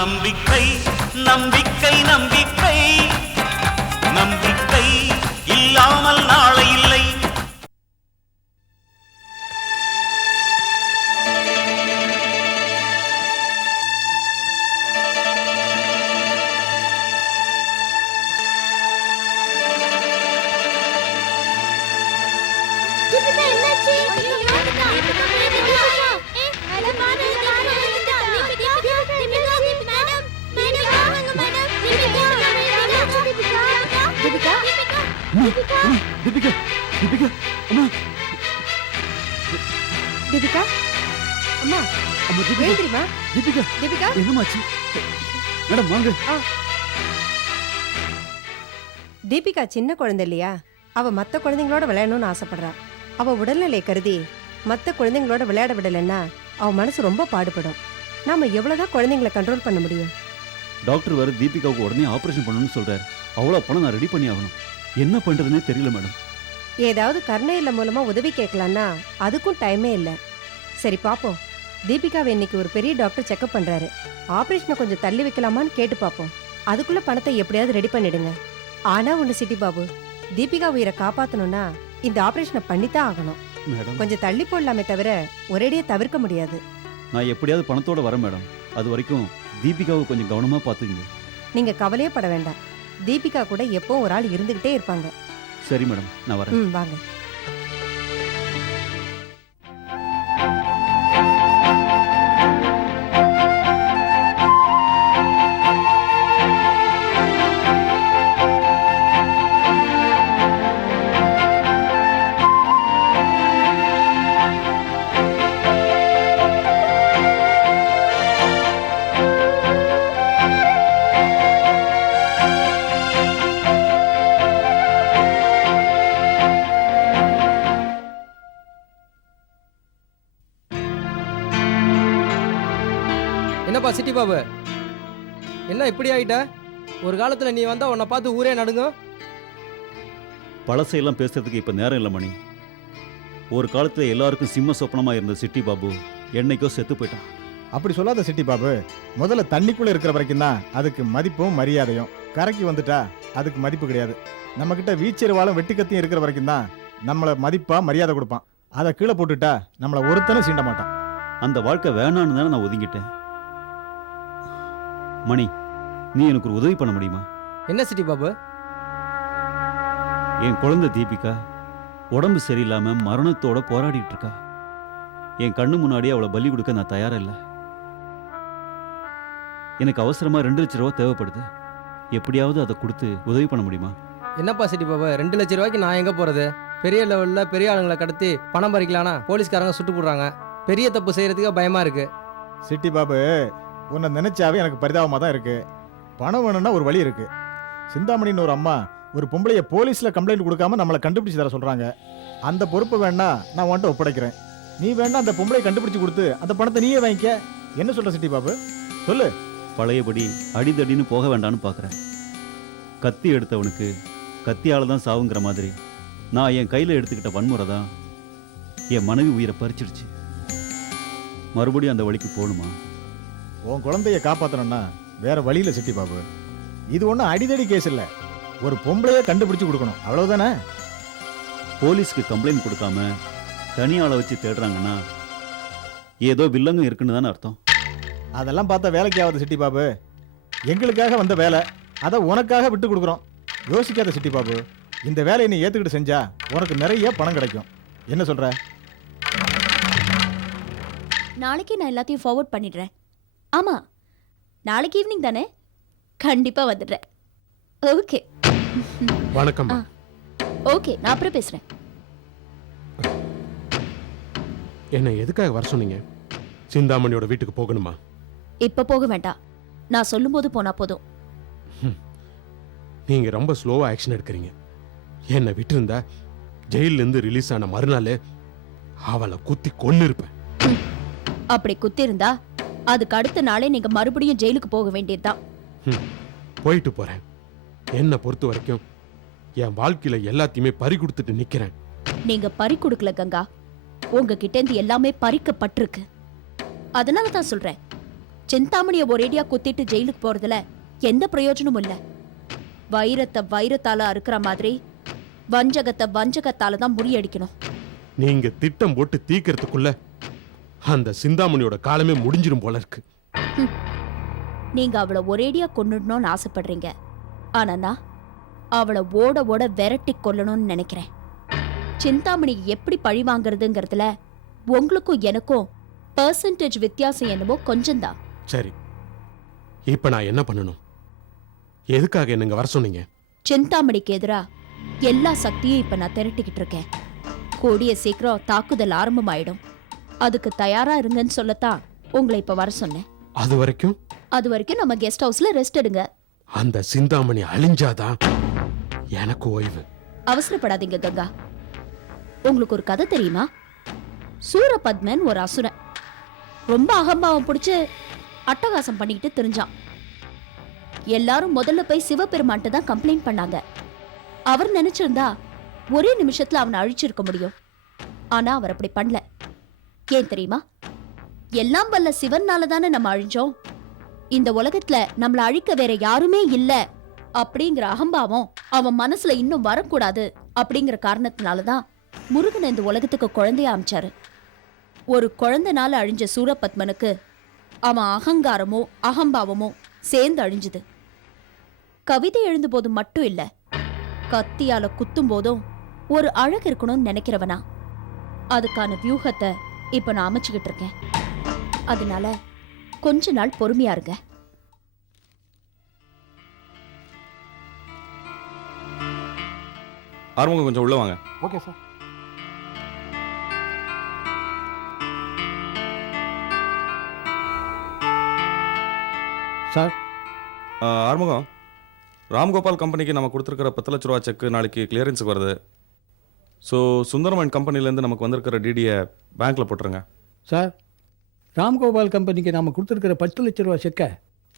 நம்பிக்கை நம்பிக்கை நம்பிக்கை நம்பிக்கை இல்லாமல் நாளை இல்லை. தீபிகா அம்மா அம்மா எழுந்திரிமா. தீபிகா தீபிகா என்னமாச்சு மேடம் வாங்க. தீபிகா சின்ன குழந்தை இல்லையா, அவ மத்த குழந்தைங்களோட விளையாடணும்னு ஆசைப்படுறா. அவ உடல்நிலை கருதி மத்த குழந்தைங்களோட விளையாட விடலைன்னா அவ மனசு ரொம்ப பாடுபடும். நாம எவ்வளவுதான் குழந்தைங்களை கண்ட்ரோல் பண்ண முடியும்? டாக்டர் வேற தீபிகாவுக்கு உடனே ஆபரேஷன் பண்ணணும்னு சொல்றாரு. அவ்வளவு பணம் நான் ரெடி பண்ணி ஆகணும். என்ன பண்றதுன்னே தெரியல மேடம். ஏதாவது கருணை இல்ல மூலமா உதவி கேட்கலான்னா அதுக்கும் டைமே இல்லை. சரி பாப்போம். தீபிகாவை இன்னைக்கு ஒரு பெரிய டாக்டர் செக்அப் பண்றாரு. ஆபரேஷனை கொஞ்சம் தள்ளி வைக்கலாமான்னு கேட்டு பாப்போம். அதுக்குள்ள பணத்தை எப்படியாவது ரெடி பண்ணிடுங்க. ஆனா ஒண்ணு சிட்டி பாபு, தீபிகா உயிரை காப்பாத்தணும்னா இந்த ஆபரேஷனை பண்ணித்தான் ஆகணும். மேடம் கொஞ்சம் தள்ளி போடலாமே தவிர ஒரேடியே தவிர்க்க முடியாது. நான் எப்படியாவது பணத்தோட வரேன் மேடம். அது வரைக்கும் தீபிகாவை கொஞ்சம் கவனமா பாத்துக்கங்க. நீங்க கவலையே பட வேண்டாம். தீபிகா கூட எப்பவும் ஒரு ஆள் இருந்துகிட்டே இருப்பாங்க. சரி மேடம், நான் வரேன். வாங்க. என்னப்பா சிட்டி பாபு, என்ன இப்படி ஆயிட்ட? ஒரு காலத்துல நீ வந்தா உன்னை பார்த்து ஊரே நடுங்க. பழசையெல்லாம் பேசுறதுக்கு இப்ப நேரம் இல்லை மணி. ஒரு காலத்துல எல்லாருக்கும் சிம்ம சொப்பனமா இருந்த சிட்டி பாபு என்னைக்கோ செத்து போயிட்டான். அப்படி சொல்லாத சிட்டி பாபு. முதல்ல தண்ணிக்குள்ள இருக்கிற வரைக்கும் தான் அதுக்கு மதிப்பும் மரியாதையும். கரைக்கு வந்துட்டா அதுக்கு மதிப்பு கிடையாது. நம்ம கிட்ட வீச்செருவாலும் வெட்டிக்கத்தையும் இருக்கிற வரைக்கும் தான் நம்மள மதிப்பா மரியாதை கொடுப்பான். அதை கீழே போட்டுட்டா நம்மள ஒருத்தனும் சீண்ட மாட்டான். அந்த வாழ்க்கை வேணான்னு தானே நான் ஒதுங்கிட்டேன். மணி, நீ எனக்கு ஒரு உதவி பண்ண முடியுமா? என்ன சிட்டி பாபு? என் குழந்தை தீபிகா உடம்பு சரியில்லாம மரணத்தோட போராடிட்டு இருக்கா. என் கண்ணு முன்னாடியே அவளை பலி கொடுக்க நான் தயாரா இல்லை. எனக்கு அவசரமா 2 லட்சம் ரூபா தேவைப்படுது. எப்படியாவது அதை கொடுத்து உதவி பண்ண முடியுமா? என்னப்பா சிட்டி பாபு, 2 லட்சம் ரூபாய்க்கு நான் எங்க போறது? பெரிய லெவல்ல பெரிய ஆளுங்களை கடத்தி பணம் பறிக்கலானா போலீஸ்காரங்க சுட்டு போடுறாங்க. பெரிய தப்பு செய்யறதுக்கு பயமா இருக்கு. சிட்டி பாபு, உன்னை நினைச்சாவே எனக்கு பரிதாபமா தான் இருக்கு. பணம் வேணும்னா ஒரு வழி இருக்கு. சிந்தாமணின்னு ஒரு அம்மா ஒரு பொம்பளைய போலீஸ்ல கம்ப்ளைண்ட் கொடுக்காம நம்மளை கண்டுபிடிச்சு தர சொல்றாங்க. அந்த பொறுப்பு வேணா நான் உன்கிட்ட ஒப்படைக்கிறேன். நீ வேணா அந்த பொம்பளையை கண்டுபிடிச்சு கொடுத்து அந்த பணத்தை நீயே வாங்கிக்க. என்ன சொல்ற சிட்டி பாபு, சொல்லு. பழையபடி அடிதடின்னு போக வேண்டான்னு பார்க்குறேன். கத்தி எடுத்தவனுக்கு கத்தியால தான் சாவுங்கிற மாதிரி நான் என் கையில் எடுத்துக்கிட்ட வன்முறை தான் என் மனைவி உயிரை பறிச்சிடுச்சு. மறுபடியும் அந்த வழிக்கு போகணுமா? உன் குழந்தைய காப்பாற்றணும்னா வேற வழியில சிட்டி பாபு. இது ஒன்றும் அடிதடி கேஸ் இல்லை. ஒரு பொம்பளைய கண்டுபிடிச்சு கொடுக்கணும், அவ்வளவுதானே. போலீஸ்க்கு கம்ப்ளைண்ட் கொடுக்காம தனியாளை வச்சு தேடுறாங்கன்னா ஏதோ வில்லங்கம் இருக்குன்னு தானே அர்த்தம். அதெல்லாம் பார்த்தா வேலைக்கு ஆகாது சிட்டி பாபு. எங்களுக்காக வந்த வேலை, அதை உனக்காக விட்டு கொடுக்குறோம். யோசிக்காத சிட்டி பாபு. இந்த வேலையை நீ ஏத்துக்கிட்டு செஞ்சா உனக்கு நிறைய பணம் கிடைக்கும். என்ன சொல்ற? நாளைக்கே நான் எல்லாத்தையும் ஃபார்வர்ட் பண்ணிடுறேன். ஆமா, நாளைக்கு ஈவினிங் தானே? கண்டிப்பா வந்துடுறேன். ஓகே. வணக்கம். ஓகே, நான் அப்புறம் பேசுறேன். என்ன எதுக்காக வர சொன்னீங்க? சிந்தாமணியோட வீட்டுக்கு போகணுமா? இப்ப போக வேண்டாம், நான் சொல்லும்போது போனா போதும். நீங்க ரொம்ப ஸ்லோவா ஆக்ஷன் எடுக்கிறீங்க. என்னை விட்டு இருந்தா ஜெயில இருந்து ரிலீஸ் ஆன மறுநாள் அவளை குத்தி கொன்னு இருப்பேன். அப்படி குத்தி இருந்தா அதுக்கு அடுத்த நாளே நீங்க மறுபடியும் ஜெயிலுக்கு போக வேண்டியதுதான். போயிட்டு போறேன். என்ன பொறுத்த வரைக்கும் என் வாழ்க்கையில எல்லாத்தையுமே பறி கொடுத்துட்டு நிக்கிறேன். நீங்க பறி கொடுக்கல கங்கா, உங்ககிட்ட இருந்து எல்லாமே பறிக்கப்பட்டிருக்கு. அதனால தான் சொல்றேன், சிந்தாமணிய ஒரேடியா குத்திட்டு ஜெயிலுக்கு போறதுல எந்த பிரயோஜனமும் இல்ல. வைரத்தை வைரத்தால அறுக்கிற மாதிரி வஞ்சகத்தை வஞ்சகத்தால தான் முறியடிக்கணும். நீங்க திட்டம் போட்டு தீக்கிறதுக்குள்ள அந்த சிந்தாமணியோட காலமே முடிஞ்சிரும் போல இருக்கு. நீங்க அவளை ஒரேடியா கொன்னுடணும்னு ஆசைப்படுறீங்க. ஆனா நான் அவளை ஓட ஓட விரட்டி கொல்லணும்னு நினைக்கிறேன். சிந்தாமணி எப்படி பழி வாங்குறதுங்கிறதுல உங்களுக்கும் எனக்கும் பெர்சன்டேஜ் வித்தியாசம் என்னவோ கொஞ்சம்தான். சரி, இப்ப நான் என்ன பண்ணணும்? எதுக்காக என்னங்க வர சொன்னீங்க? சிந்தாமணிக்கு எதிரா எல்லா சக்தியும் இப்ப நான் திரட்டிக்கிட்டு இருக்கேன். கூடிய சீக்கிரம் தாக்குதல் ஆரம்பமாயிடும். அதுக்கு தயாரா இருங்கன்னு சொல்லத்தான் உங்களை இப்ப வர சொன்னேன். அது வரைக்கும் நம்ம கெஸ்ட் ஹவுஸ்ல ரெஸ்ட் எடுங்க. அந்த சிந்தாமணி அழிஞ்சாதான் எனக்கு ஓய்வு. அவசரப்படாதீங்க கங்கா. உங்களுக்கு ஒரு கதை தெரியுமா? சூரபத்மன் ஒரு அசுரன். ரொம்ப அகம்பாவம் பிடிச்சு அட்டகாசம் பண்ணிக்கிட்டு தெரிஞ்சான். எல்லாரும் முதல்ல போய் சிவபெருமான்ட்டு தான் கம்ப்ளைண்ட் பண்ணாங்க. அவர் நினைச்சிருந்தா ஒரே நிமிஷத்துல அவனை அழிச்சிருக்க முடியும். ஆனா அவர் அப்படி பண்ணல. ஏன் தெரியுமா? எல்லாம் வல்ல சிவனால தானே நம்ம அழிஞ்சோம். இந்த உலகத்துல நம்மள அழிக்க வேற யாருமே இல்ல அப்படிங்கிற அகம்பாவம் அவன் மனசுல இன்னும் வரக்கூடாது அப்படிங்கிற காரணத்தினாலதான் முருகனை இந்த உலகத்துக்கு குழந்தைய அமைச்சாரு. ஒரு குழந்தைனால அழிஞ்ச சூரபத்மனுக்கு அவன் அகங்காரமோ அகம்பாவமோ சேர்ந்து அழிஞ்சுது. கவிதை எழுந்த போது மட்டும் இல்ல, கத்தியால குத்தும் போதும் ஒரு அழகு இருக்கணும்னு நினைக்கிறவனா. அதுக்கான வியூகத்தை இப்ப நான் அமைச்சுக்கிட்டு இருக்கேன். அதனால கொஞ்ச நாள் பொறுமையா இருங்க. ஆர்வங்க கொஞ்சம் உள்ள வாங்க. Okay sir. Sir, Arumugam, Ramgopal கம்பெனிக்கு நம்ம கொடுத்துருக்கிற 10 லட்ச ரூபா செக் நாளைக்கு கிளியரன்ஸுக்கு வருது. ஸோ சுந்தரம் அண்ட் கம்பெனிலேருந்து நமக்கு வந்திருக்கிற டிடியை பேங்க்கில் போட்டுருங்க. சார், ராம்கோபால் கம்பெனிக்கு நாம் கொடுத்துருக்கிற 10 லட்ச ரூபா செக்கை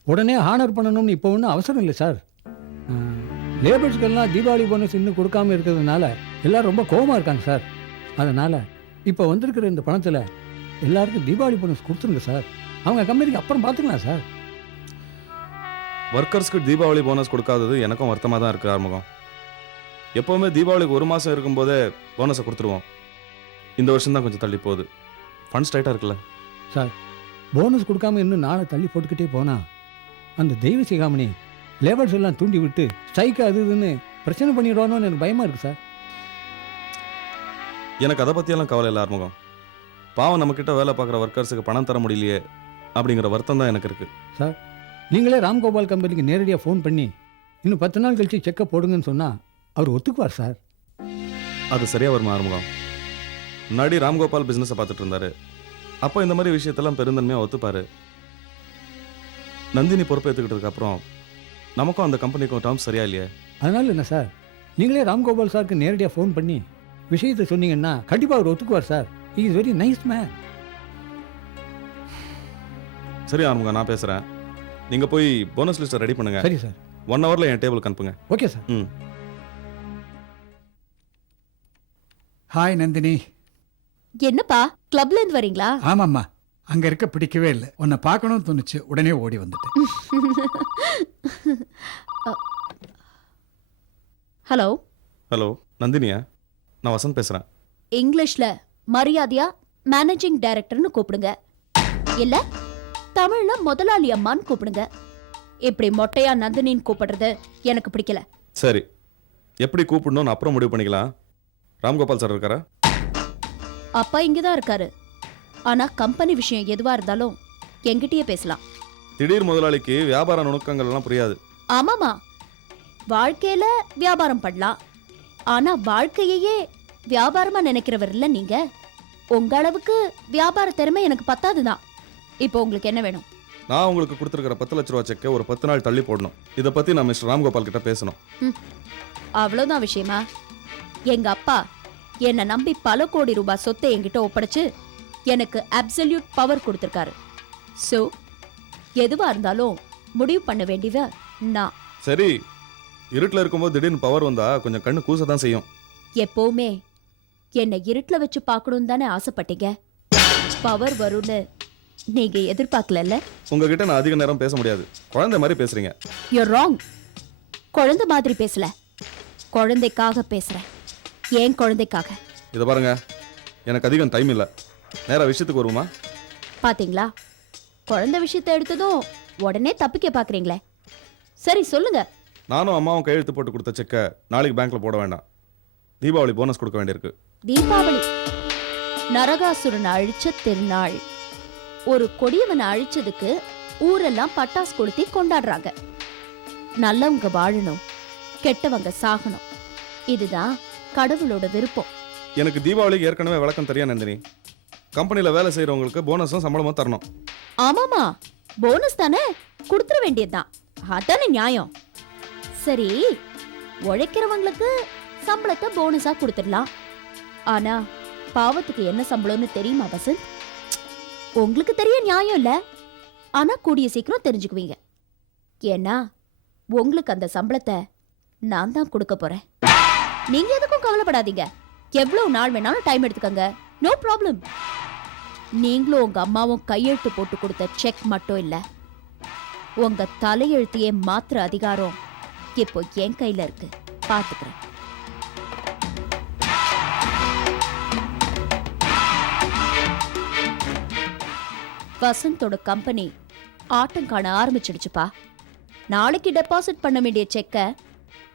உடனே ஹானர் பண்ணணும்னு இப்போ ஒன்றும் அவசரம் இல்லை சார். லேபர்ஸ்க்கெல்லாம் தீபாவளி போனஸ் இன்னும் கொடுக்காம இருக்கிறதுனால எல்லோரும் ரொம்ப கோபமாக இருக்காங்க சார். அதனால் இப்போ வந்திருக்கிற இந்த பணத்தில் எல்லாருக்கும் தீபாவளி போனஸ் கொடுத்துருங்க சார். அவங்க கம்பெனிக்கு அப்புறம் பார்த்துக்கலாம் சார். ஒர்க்கர்ஸ்க்கு தீபாவளி போனஸ் கொடுக்காதது எனக்கும் வருத்தமாக தான் இருக்குது ஆர்முகம். எப்போவுமே தீபாவளிக்கு 1 மாதம் இருக்கும்போதே போனஸை கொடுத்துருவோம். இந்த வருஷம் தான் கொஞ்சம் தள்ளி போகுது. ஃபண்ட்ஸ் டைட்டாக இருக்குல்ல சார். போனஸ் கொடுக்காம இன்னும் நாளை தள்ளி போட்டுக்கிட்டே போனால் அந்த தெய்வ சிகாமணி லேபர்ஸ் எல்லாம் தூண்டி விட்டு ஸ்ட்ரைக்கு அது இதுன்னு பிரச்சனை பண்ணிடுவானோன்னு எனக்கு பயமாக இருக்குது சார். எனக்கு அதை பற்றியெல்லாம் கவலை இல்லை ஆர்முகம். பாவம் நம்மக்கிட்ட வேலை பார்க்குற ஒர்க்கர்ஸுக்கு பணம் தர முடியலையே அப்படிங்கிற வருத்தம் தான் எனக்கு இருக்குது சார். நீங்களே ராம்கோபால் கம்பெனிக்கு நேரடியாக ஃபோன் பண்ணி இன்னும் 10 நாள் கழிச்சு செக்கை போடுங்கன்னு சொன்னால் அவர் ஒத்துக்குவார் சார். அது சரியாக வருமா ஆர்முகம்? முன்னாடி ராம்கோபால் பிஸ்னஸை பார்த்துட்டு இருந்தாரு. அப்போ இந்த மாதிரி விஷயத்தெல்லாம் பெருந்தன்மையாக ஒத்துப்பாரு. நந்தினி பொறுப்பேற்றுக்கிட்டதுக்கு அப்புறம் நமக்கும் அந்த கம்பெனிக்கும் டேர்ம்ஸ் சரியா இல்லையே. அதனால் என்ன சார், நீங்களே ராம்கோபால் சாருக்கு நேரடியாக ஃபோன் பண்ணி விஷயத்தை சொன்னீங்கன்னா கண்டிப்பாக அவர் ஒத்துக்குவார் sir. He is very nice man. சரி ஆர்முகம், நான் பேசுகிறேன். நீங்கள் போய் போனஸ் லிஸ்ட்டை ரெடி பண்ணுங்க. சரி சார். 1 ஹவரில் என் டேபிளுக்கு அனுப்புங்க. Okay sir. ம். ஹாய் நந்தினி. என்னப்பா, கிளப்ல இருந்து வரீங்களா? ஆமாம்மா, அங்க இருக்க பிடிக்கவே இல்லை. உன்னை பார்க்கணும்னு தோணுச்சு, உடனே ஓடி வந்துட்டேன். ஹலோ. ஹலோ நந்தினியா? நான் வசந்த் பேசுகிறேன். இங்கிலீஷ்ல மரியாதையா மேனேஜிங் டைரக்டர்னு கூப்பிடுங்க. இல்ல தமிழ்ல முதலாளி அம்மான்னு கூப்பிடுங்க. இப்படி மொட்டையா நந்தினின்னு கூப்பிடுறது எனக்கு பிடிக்கல. சரி, எப்படி கூப்பிடணும்னு அப்புறம் முடிவு பண்ணிக்கலாம். ராம்கோபால் சார் இருக்காரா? அப்பா இங்கதான் இருக்காரு. ஆனா கம்பெனி விஷயம் எதுவா இருந்தாலும் என்கிட்டயே பேசலாம். திடீர் முதலாளிக்கு வியாபார நுணுக்கங்கள் எல்லாம் புரியாது. ஆமாமா, வாழ்க்கையில வியாபாரம் பண்ணலாம். ஆனா வாழ்க்கையே வியாபாரமா நினைக்கிறவர் இல்ல நீங்க. உங்க அளவுக்கு வியாபார திறமை எனக்கு பத்தாதுதான். இப்போ உங்களுக்கு என்ன வேணும்? நான் உங்களுக்கு கொடுத்துருக்கிற 10 லட்ச ரூபா செக்கை ஒரு 10 நாள் தள்ளி போடணும். இதை பற்றி நான் மிஸ்டர் ராம்கோபால் கிட்ட பேசணும். அவ்வளவுதான் விஷயமா? எங்க அப்பா என்னை நம்பி பல கோடி ரூபாய் சொத்தை என்கிட்ட ஒப்படைச்சு எனக்கு அப்சல்யூட் பவர் கொடுத்துருக்காரு. ஸோ எதுவா இருந்தாலும் முடிவு பண்ண வேண்டியவ நான். சரி, இருட்டில் இருக்கும்போது திடீர்னு பவர் வந்தா கொஞ்சம் கண்ணு கூச தான் செய்யும். எப்பவுமே என்னை இருட்டில் வச்சு பார்க்கணும்னு தானே ஆசைப்பட்டீங்க. பவர் வரும்னு நீங்க எதிர்பார்க்கல. உங்ககிட்ட நான் அதிக நேரம் பேச முடியாது. குழந்தை மாதிரி பேசுறீங்க. You wrong. குழந்தை மாதிரி பேசல, குழந்தைக்காக பேசுறேன். ஏன் குழந்தைக்காக? இதை பாருங்க, எனக்கு அதிகம் டைம் இல்லை. நேரா விஷயத்துக்கு வருமா? பாத்தீங்களா, குழந்தை விஷயத்தை எடுத்ததும் உடனே தப்பிக்க பாக்குறீங்களே. சரி சொல்லுங்க. நானும் அம்மாவும் கையெழுத்து போட்டு கொடுத்த செக்கை நாளைக்கு பேங்க்ல போட வேண்டாம். தீபாவளி போனஸ் கொடுக்க வேண்டியிருக்கு. தீபாவளி நரகாசுரனை அழிச்ச திருநாள். ஒரு கொடியவனை அழிச்சதுக்கு ஊரெல்லாம் பட்டாசு கொளுத்தி கொண்டாடுறாங்க. நல்லவங்க வாழணும், கெட்டவங்க சாகணும். இதுதான் கடவுளோட விருப்பம். எனக்கு தீபாவளிக்கு ஏற்கனவே விளக்கம் தெரியும் நந்தினி. கம்பெனியில் வேலை செய்கிறவங்களுக்கு போனஸும் சம்பளமும் தரணும். ஆமாமா, போனஸ் தானே, கொடுத்துட வேண்டியதுதான். அதானே நியாயம். சரி, உழைக்கிறவங்களுக்கு சம்பளத்தை போனஸா கொடுத்துடலாம். ஆனா பாவத்துக்கு என்ன சம்பளம்னு தெரியுமா வசந்த்? உங்களுக்கு தெரிய நியாயம் இல்ல, ஆனா கூடிய சீக்கிரம் தெரிஞ்சுக்குவீங்க. ஏன்னா உங்களுக்கு அந்த சம்பளத்தை நான் தான் கொடுக்க போறேன். நீங்க எதுக்கும் கவலைப்படாதீங்க. எவ்வளவு நாள் வேணாலும் டைம் எடுத்துக்கங்க, நோ ப்ராப்ளம். நீங்களும் உங்க அம்மாவும் கையெழுத்து போட்டு கொடுத்த செக் மட்டும் இல்ல, உங்க தலையெழுத்தையே மாத்திர அதிகாரம் இப்போ என் கையில இருக்கு. பாத்துக்கிறேன். வசந்தோட கம்பெனி ஆட்டம் காண ஆரம்பிச்சிடுச்சுப்பா. நாளைக்கு டெபாசிட் பண்ண வேண்டிய செக்கை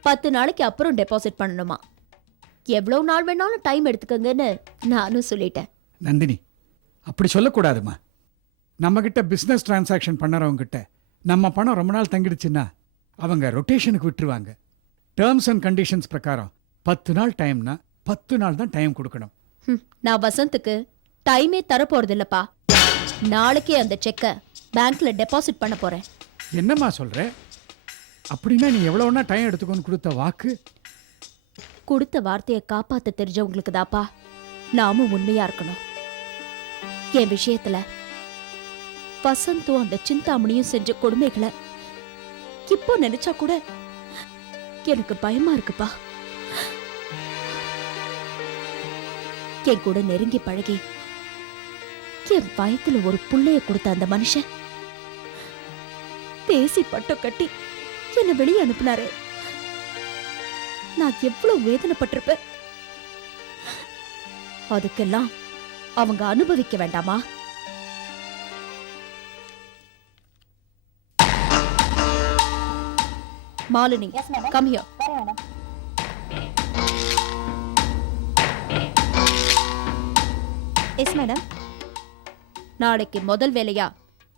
10 நாளைக்கு அப்புறம் டெபாசிட் பண்ணணுமா. எவ்வளவு நாள் வேணாலும் டைம் எடுத்துக்கங்கன்னு நானும் சொல்லிட்டேன். நந்தினி, அப்படி சொல்லக்கூடாதுமா. நம்மக்கிட்ட பிஸ்னஸ் டிரான்சாக்ஷன் பண்ணுறவங்க கிட்ட நம்ம பணம் ரொம்ப நாள் தங்கிடுச்சுன்னா அவங்க ரொட்டேஷனுக்கு விட்டுருவாங்க. டேர்ம்ஸ் அண்ட் கண்டிஷன்ஸ் பிரகாரம் 10 நாள் டைம்னா 10 நாள் தான் டைம் கொடுக்கணும். நான் வசந்துக்கு டைமே தரப்போறது இல்லப்பா. நாளைக்கே அந்த செக்கை பேங்க்ல டெபாசிட் பண்ண போறேன். என்னம்மா சொல்ற? அப்படின்னா நீ எவ்வளவுனா டைம் எடுத்துக்கோன்னு கொடுத்த வாக்கு? கொடுத்த வார்த்தையை காப்பாத்த தெரிஞ்சவங்களுக்கு தாப்பா நாமும் உண்மையா இருக்கணும். என் விஷயத்துல வசந்தும் அந்த சிந்தாமணியும் செஞ்ச கொடுமைகளை இப்போ நினைச்சா கூட எனக்கு பயமா இருக்குப்பா. என் கூட நெருங்கி பழகி என் வயத்துல ஒரு புள்ளைய கொடுத்த அந்த மனுஷன் பேசி பட்டம் கட்டி என்ன வெளியே அனுப்புனாரு. நான் எவ்வளவு வேதனைப்பட்டிருப்பேன். அதுக்கெல்லாம் அவங்க அனுபவிக்க வேண்டாமா? Malini, come here. Yes madam. நாளைக்கு முதல் வேலையா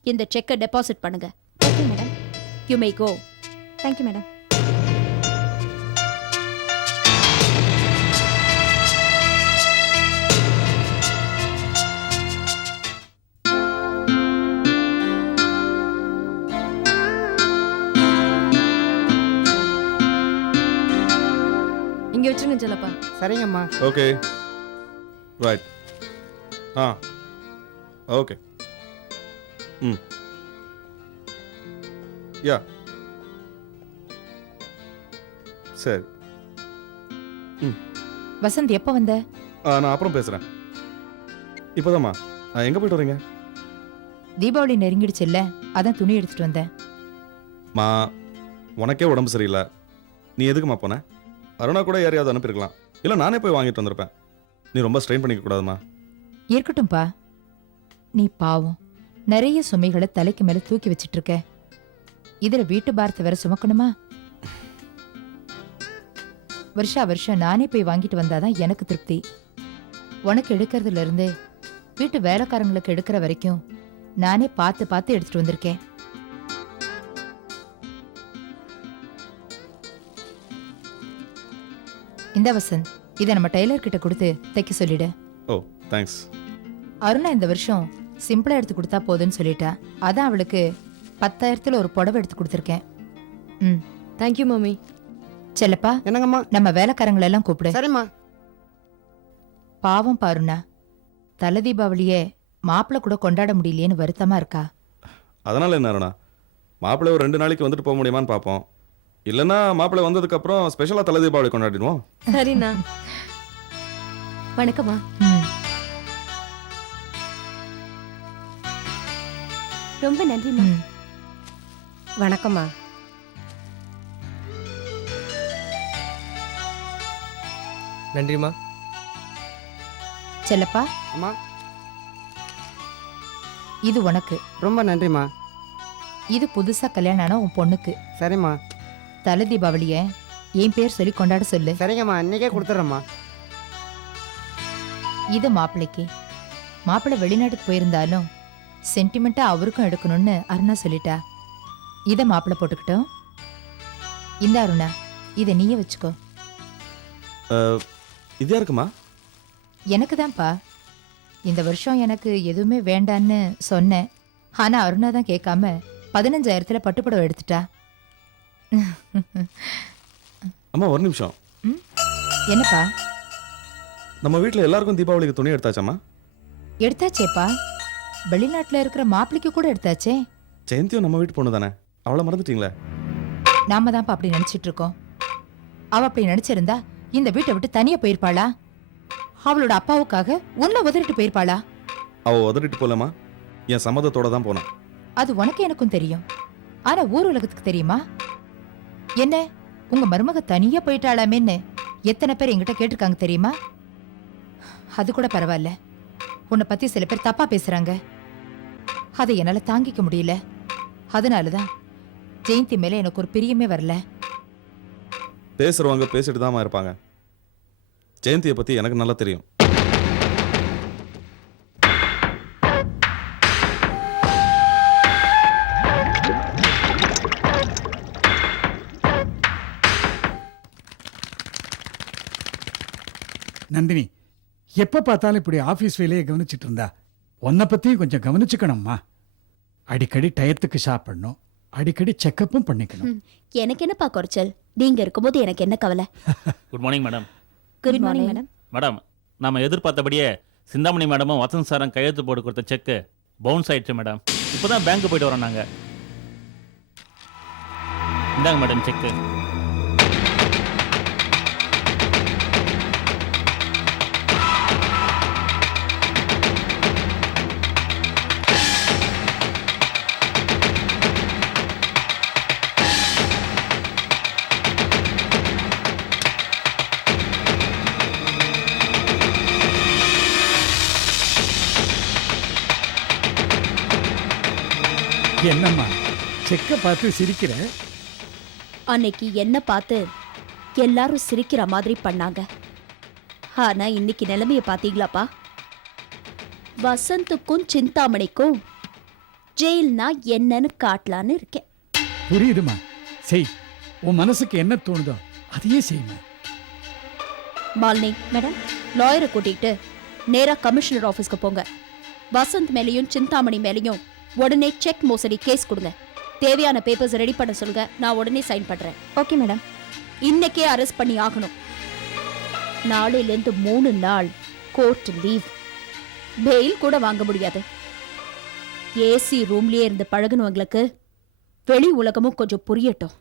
இந்த செக்கை டெபாசிட் பண்ணுங்க. Okay madam. You may go. Thank you madam. இங்க வச்சுருங்க செல்லப்பா. சரிங்கம்மா. Okay, right. Ah, okay. Hmm, yeah, சரி. ம், வசந்த் எப்போ வந்த? நான் அப்புறம் பேசுகிறேன். இப்போதாம்மா. எங்கே போயிட்டு வரீங்க? தீபாவளி நெருங்கிடுச்சு இல்ல, அதான் துணி எடுத்துட்டு வந்தேன். மா, உனக்கே உடம்பு சரியில்லை, நீ எதுக்குமா போன? அருணா கூட யாரையாவது அனுப்பியிருக்கலாம், இல்லை நானே போய் வாங்கிட்டு வந்திருப்பேன். நீ ரொம்ப ஸ்ட்ரெயின் பண்ணிக்க கூடாதுமா. இருக்கட்டும்பா, நீ பாவம் நிறைய சுமைகளை தலைக்கு மேல தூக்கி வச்சிட்டு இருக்க. இதுல வீட்டு பாரத்தை வேற சுமக்கணுமா? வருஷம் நானே போய் வாங்கிட்டு வந்தாதான் எனக்கு திருப்தி. உனக்கு எடுக்கிறதுல இருந்து வீட்டு வேலைக்காரங்களுக்கு எடுக்கிற வரைக்கும் நானே பார்த்து எடுத்துட்டு வந்திருக்கேன். இந்த வசந்த், இதை நம்ம டெய்லர் கிட்ட கொடுத்து தைக்க சொல்லிடு. ஓ, தேங்க்ஸ். அருணா இந்த வருஷம் சிம்பிளா எடுத்து கொடுத்தா போதுன்னு சொல்லிட்டா. அதான் அவளுக்கு 10,000 ஒரு புடவை எடுத்து கொடுத்துருக்கேன். ம், தேங்க்யூ மம்மி. செல்லப்பா, என்னங்கம்மா? நம்ம வேலைக்காரங்களை எல்லாம் கூப்பிடு. சரிம்மா. பாவம் பாருண்ணா, தலை தீபாவளியே மாப்பிள்ளை கூட கொண்டாட முடியலையேன்னு வருத்தமா இருக்கா. அதனால என்ன அருணா, மாப்பிள்ளை ஒரு 2 நாளைக்கு வந்துட்டு போக முடியுமான்னு பார்ப்போம். இல்லைன்னா மாப்பிள்ளை வந்ததுக்கு அப்புறம் ஸ்பெஷலாக தலை தீபாவளி கொண்டாடிடுவோம். சரிண்ணா. வணக்கம்மா. ம். ரொம்ப நன்றிம்மா. ம். வணக்கம்மா. நன்றிம்மா. செல்லப்பா அம்மா இது உனக்கு. ரொம்ப நன்றிம்மா. இது புதுசா கல்யாணம் ஆன உன் பொண்ணுக்கு. சரிம்மா தலை தீபாவளிய என் பேர் சொல்லி கொண்டாட சொல்லு. சரிங்கம்மா, இன்னைக்கே கொடுத்துட்றேம்மா. இது மாப்பிள்ளைக்கு. மாப்பிள்ளை வெளிநாட்டுக்கு போயிருந்தாலும் சென்டிமெண்ட்டா அவருக்கும் எடுக்கணும்னு அருணா சொல்லிட்டா. இதை மாப்பிள்ளை போட்டுக்கிட்டோம். இந்த அருணா, இதை நீயே வச்சுக்கோ. இது யாருக்குமா? எனக்கு தான்ப்பா. இந்த வருஷம் எனக்கு எதுவுமே வேண்டான்னு சொன்னேன். ஆனா அருணா தான் கேட்காம 15,000 பட்டுப்புடவை எடுத்துட்டா. அம்மா ஒரு நிமிஷம். என்னப்பா? நம்ம வீட்டில் எல்லாருக்கும் தீபாவளிக்கு துணி எடுத்தாச்சாம்மா? எடுத்தாச்சேப்பா. வெளிநாட்டுல இருக்கிற மாப்பிள்ளைக்கு கூட எடுத்தாச்சே. ஜெயந்தியும் நம்ம வீட்டு பொண்ணு தானே, அவளை மறந்துட்டீங்களே? நாம தான்ப்பா அப்படி நினைச்சிட்டு இருக்கோம். அவ அப்படி நினைச்சிருந்தா இந்த வீட்டை விட்டு தனியா போயிருப்பாளா? அவளோட அப்பாவுக்காக உன்னை உதறிட்டு போயிருப்பாளா? அவள் உதறிட்டு போலமா, என் சம்மதத்தோட தான் போனான். அது உனக்கு எனக்கும் தெரியும். ஆனா ஊர் உலகத்துக்கு தெரியுமா? என்ன உங்க மருமக தனியா போயிட்டாளாமேன்னு எத்தனை பேர் என்கிட்ட கேட்டிருக்காங்க தெரியுமா? அது கூட பரவாயில்ல. உன்னை பத்தி சில பேர் தப்பா பேசுறாங்க. அதை என்னால தாங்கிக்க முடியல. அதனாலதான் ஜெயந்தி மேல எனக்கு ஒரு பிரியமே வரல. பேசுறவங்க பேசிட்டு தான் இருப்பாங்க. ஜெயந்தியை பத்தி எனக்கு நல்லா தெரியும். நந்தினி, எப்ப பார்த்தாலும் இப்படி ஆபீஸ் வேலையை கவனிச்சிட்டு இருந்தா உன்னை பத்தியும் கொஞ்சம் கவனிச்சுக்கணும்மா. அடிக்கடி டயத்துக்கு சாப்பிடணும், அடிக்கடி செக்கப்பும் பண்ணிக்கணும். எனக்கு என்னப்பா குறைச்சல்? நீங்க இருக்கும்போது எனக்கு என்ன கவலை? Good morning madam. Good morning madam. Madam, நம்ம எதிர்பார்த்தபடியே சிந்தாமணி மேடமும் வசந்த் சாரும் கையெழுத்து போட்டு கொடுத்த செக்கு பவுன்ஸ் ஆயிடுச்சு மேடம். இப்போதான் பேங்க் போயிட்டு வரோம் நாங்கள். இந்தாங்க மேடம் செக்கு. என்னம்மா செக்க பார்த்து சிரிக்கிற? அன்னைக்கு என்ன பார்த்து எல்லாரும் சிரிக்கிற மாதிரி பண்ணாங்க. ஆனா இன்னைக்கு நிலைமைய பாத்தீங்களாப்பா? வசந்துக்கும் சிந்தாமணிக்கும் ஜெயில்னா என்னன்னு காட்டலான்னு இருக்கேன். புரியுதுமா, செய். உன் மனசுக்கு என்ன தோணுதோ அதையே செய்யுமா. மாலினி மேடம், லாயரை கூட்டிட்டு நேரா கமிஷனர் ஆபீஸ்க்கு போங்க. வசந்த் மேலையும் சிந்தாமணி மேலையும் உடனே செக் மோசடி கேஸ் கொடுங்க. தேவையான பேப்பர்ஸ் ரெடி பண்ண சொல்லுங்க. நான் உடனே சைன் பண்றேன். Okay madam. இன்னைக்கே அரெஸ்ட் பண்ணி ஆகணும். நாளையிலேருந்து 3 நாள் கோர்ட் லீவ். பெயில் கூட வாங்க முடியாது. ஏசி ரூம்லயே இருந்து பழகுனவங்களுக்கு வெளி உலகமும் கொஞ்சம் புரியட்டும்.